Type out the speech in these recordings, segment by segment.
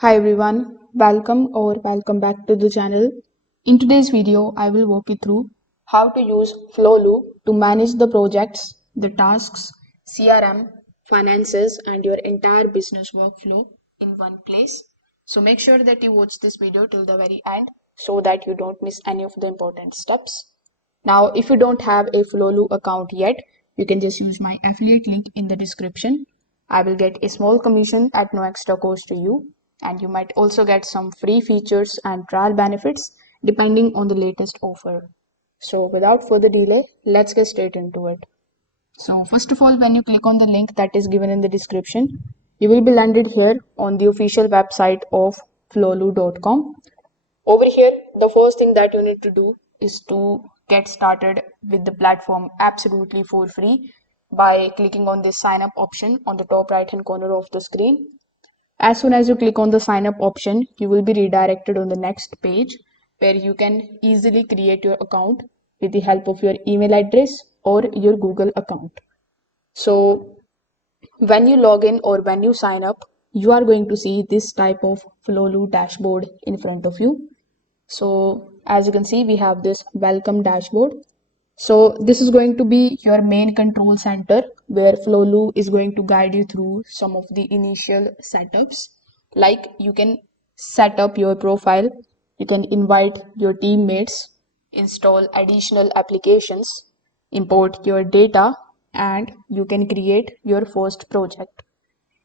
Hi everyone, welcome back to the channel. In today's video, I will walk you through how to use Flowlu to manage the projects, the tasks, CRM, finances, and your entire business workflow in one place. So make sure that you watch this video till the very end so that you don't miss any of the important steps. Now, if you don't have a Flowlu account yet, you can just use my affiliate link in the description. I will get a small commission at no extra cost to you, and you might also get some free features and trial benefits depending on the latest offer. So, without further delay, let's get straight into it. So, first of all, when you click on the link that is given in the description, you will be landed here on the official website of flowlu.com. Over here, the first thing that you need to do is to get started with the platform absolutely for free by clicking on this sign up option on the top right hand corner of the screen. As soon as you click on the sign up option, you will be redirected on the next page where you can easily create your account with the help of your email address or your Google account. So when you log in or when you sign up, you are going to see this type of Flowlu dashboard in front of you. So as you can see, we have this welcome dashboard. So this is going to be your main control center where Flowlu is going to guide you through some of the initial setups. Like you can set up your profile, you can invite your teammates, install additional applications, import your data, and you can create your first project.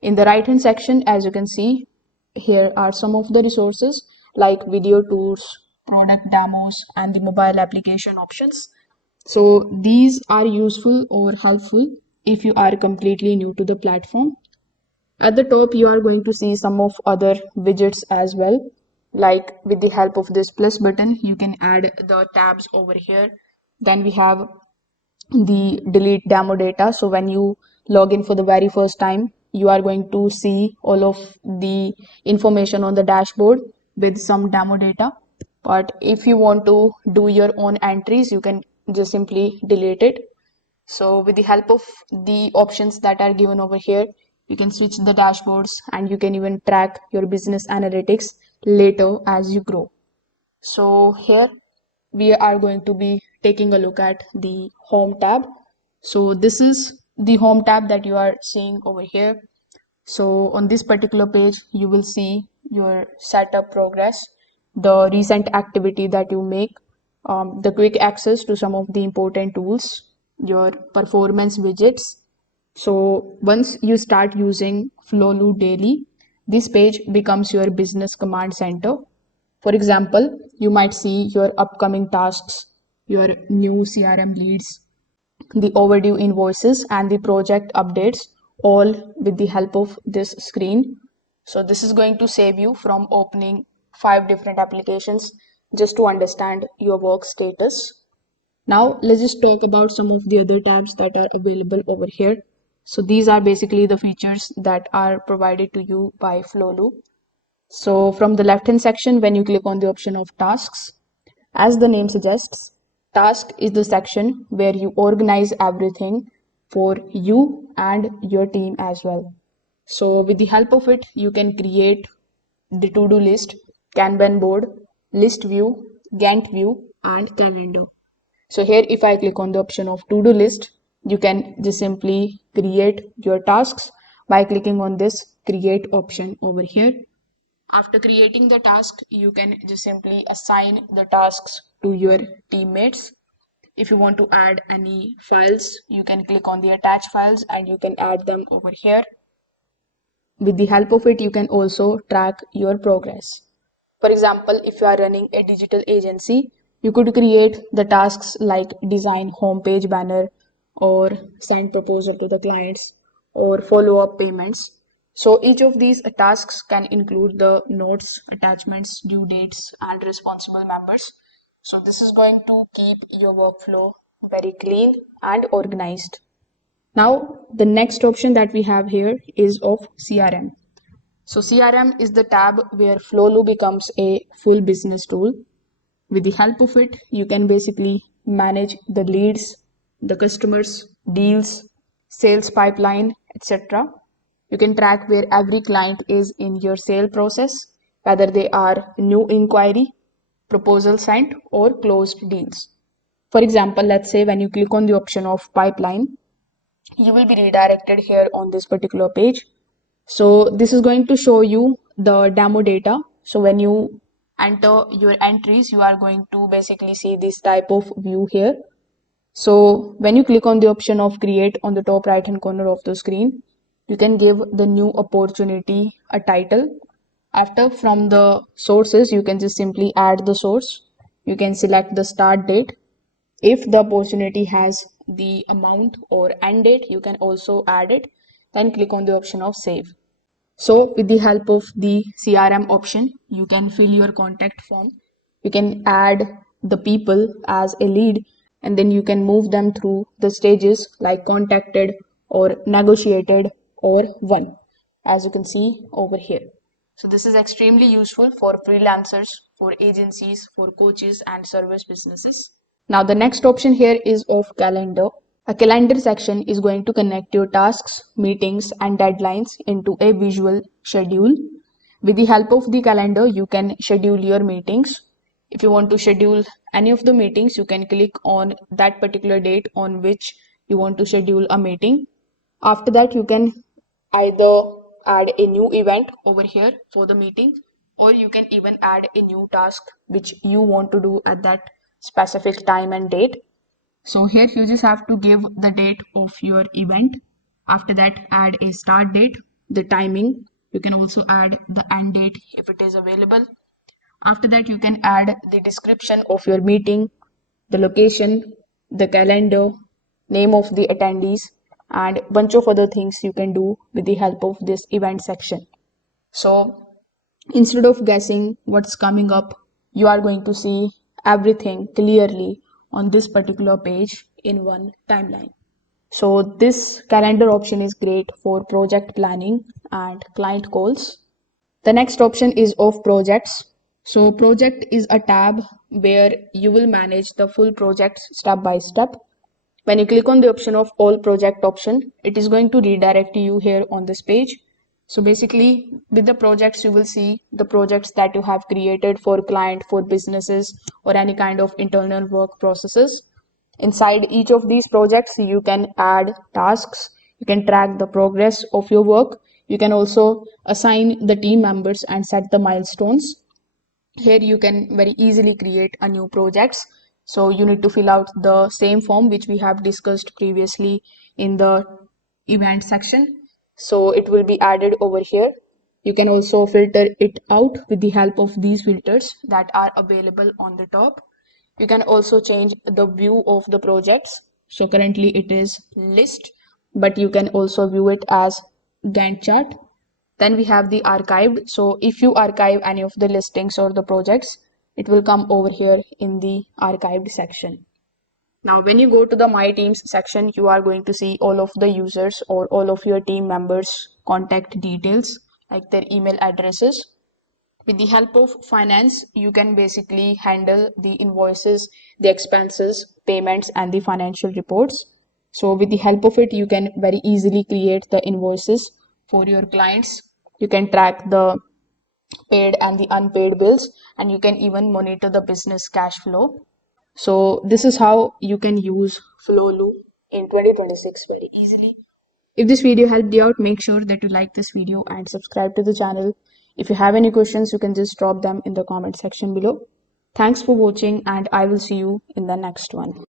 In the right hand section, as you can see, here are some of the resources like video tours, product demos, and the mobile application options. So these are useful or helpful if you are completely new to the platform. At the top, you are going to see some of other widgets as well. Like with the help of this plus button, you can add the tabs over here. Then we have the delete demo data. So when you log in for the very first time, you are going to see all of the information on the dashboard with some demo data. But if you want to do your own entries, you can just simply delete it. So with the help of the options that are given over here, you can switch the dashboards and you can even track your business analytics later as you grow. So here we are going to be taking a look at the home tab. So this is the home tab that you are seeing over here. So on this particular page, you will see your setup progress, the recent activity that you make, the quick access to some of the important tools, your performance widgets. So once you start using Flowlu daily, this page becomes your business command center. For example, you might see your upcoming tasks, your new CRM leads, the overdue invoices, and the project updates, all with the help of this screen. So this is going to save you from opening 5 different applications just to understand your work status. Now let's just talk about some of the other tabs that are available over here. So these are basically the features that are provided to you by Flowlu. So from the left hand section, when you click on the option of tasks, as the name suggests, task is the section where you organize everything for you and your team as well. So with the help of it, you can create the to-do list, Kanban board, list view, Gantt view, and calendar. So here, if I click on the option of to-do list, you can just simply create your tasks by clicking on this create option over here. After creating the task, you can just simply assign the tasks to your teammates. If you want to add any files, you can click on the attach files and you can add them over here. With the help of it, you can also track your progress. For example, if you are running a digital agency, you could create the tasks like design homepage banner or send proposal to the clients or follow up payments. So each of these tasks can include the notes, attachments, due dates, and responsible members. So this is going to keep your workflow very clean and organized. Now, the next option that we have here is of CRM. So CRM is the tab where Flowlu becomes a full business tool. With the help of it, you can basically manage the leads, the customers, deals, sales pipeline, etc. You can track where every client is in your sale process, whether they are new inquiry, proposal sent, or closed deals. For example, let's say when you click on the option of pipeline, you will be redirected here on this particular page. So this is going to show you the demo data. So when you enter your entries, you are going to basically see this type of view here. So when you click on the option of create on the top right hand corner of the screen, you can give the new opportunity a title. After, from the sources, you can just simply add the source. You can select the start date. If the opportunity has the amount or end date, you can also add it. Then click on the option of save. So with the help of the CRM option, you can fill your contact form. You can add the people as a lead, and then you can move them through the stages like contacted or negotiated or won, as you can see over here. So this is extremely useful for freelancers, for agencies, for coaches and service businesses. Now the next option here is of calendar. A calendar section is going to connect your tasks, meetings, and deadlines into a visual schedule. With the help of the calendar, you can schedule your meetings. If you want to schedule any of the meetings, you can click on that particular date on which you want to schedule a meeting. After that, you can either add a new event over here for the meeting, or you can even add a new task which you want to do at that specific time and date. So here you just have to give the date of your event. After that, add a start date, the timing. You can also add the end date if it is available. After that, you can add the description of your meeting, the location, the calendar, name of the attendees, and bunch of other things you can do with the help of this event section. So instead of guessing what's coming up, you are going to see everything clearly on this particular page in one timeline. So this calendar option is great for project planning and client calls. The next option is of projects. So project is a tab where you will manage the full projects step by step. When you click on the option of all project option, it is going to redirect you here on this page. So basically with the projects, you will see the projects that you have created for client, for businesses, or any kind of internal work processes. Inside each of these projects, you can add tasks, you can track the progress of your work, you can also assign the team members and set the milestones. Here you can very easily create a new projects. So you need to fill out the same form which we have discussed previously in the event section. So it will be added over here. You can also filter it out with the help of these filters that are available on the top. You can also change the view of the projects. So currently it is list, but you can also view it as Gantt chart. Then we have the archived. So if you archive any of the listings or the projects, it will come over here in the archived section. Now, when you go to the My Teams section, you are going to see all of the users or all of your team members' contact details, like their email addresses. With the help of finance, you can basically handle the invoices, the expenses, payments, and the financial reports. So with the help of it, you can very easily create the invoices for your clients. You can track the paid and the unpaid bills, and you can even monitor the business cash flow. So this is how you can use Flowlu in 2026 very easily. If this video helped you out, make sure that you like this video and subscribe to the channel. If you have any questions, you can just drop them in the comment section below. Thanks for watching, and I will see you in the next one.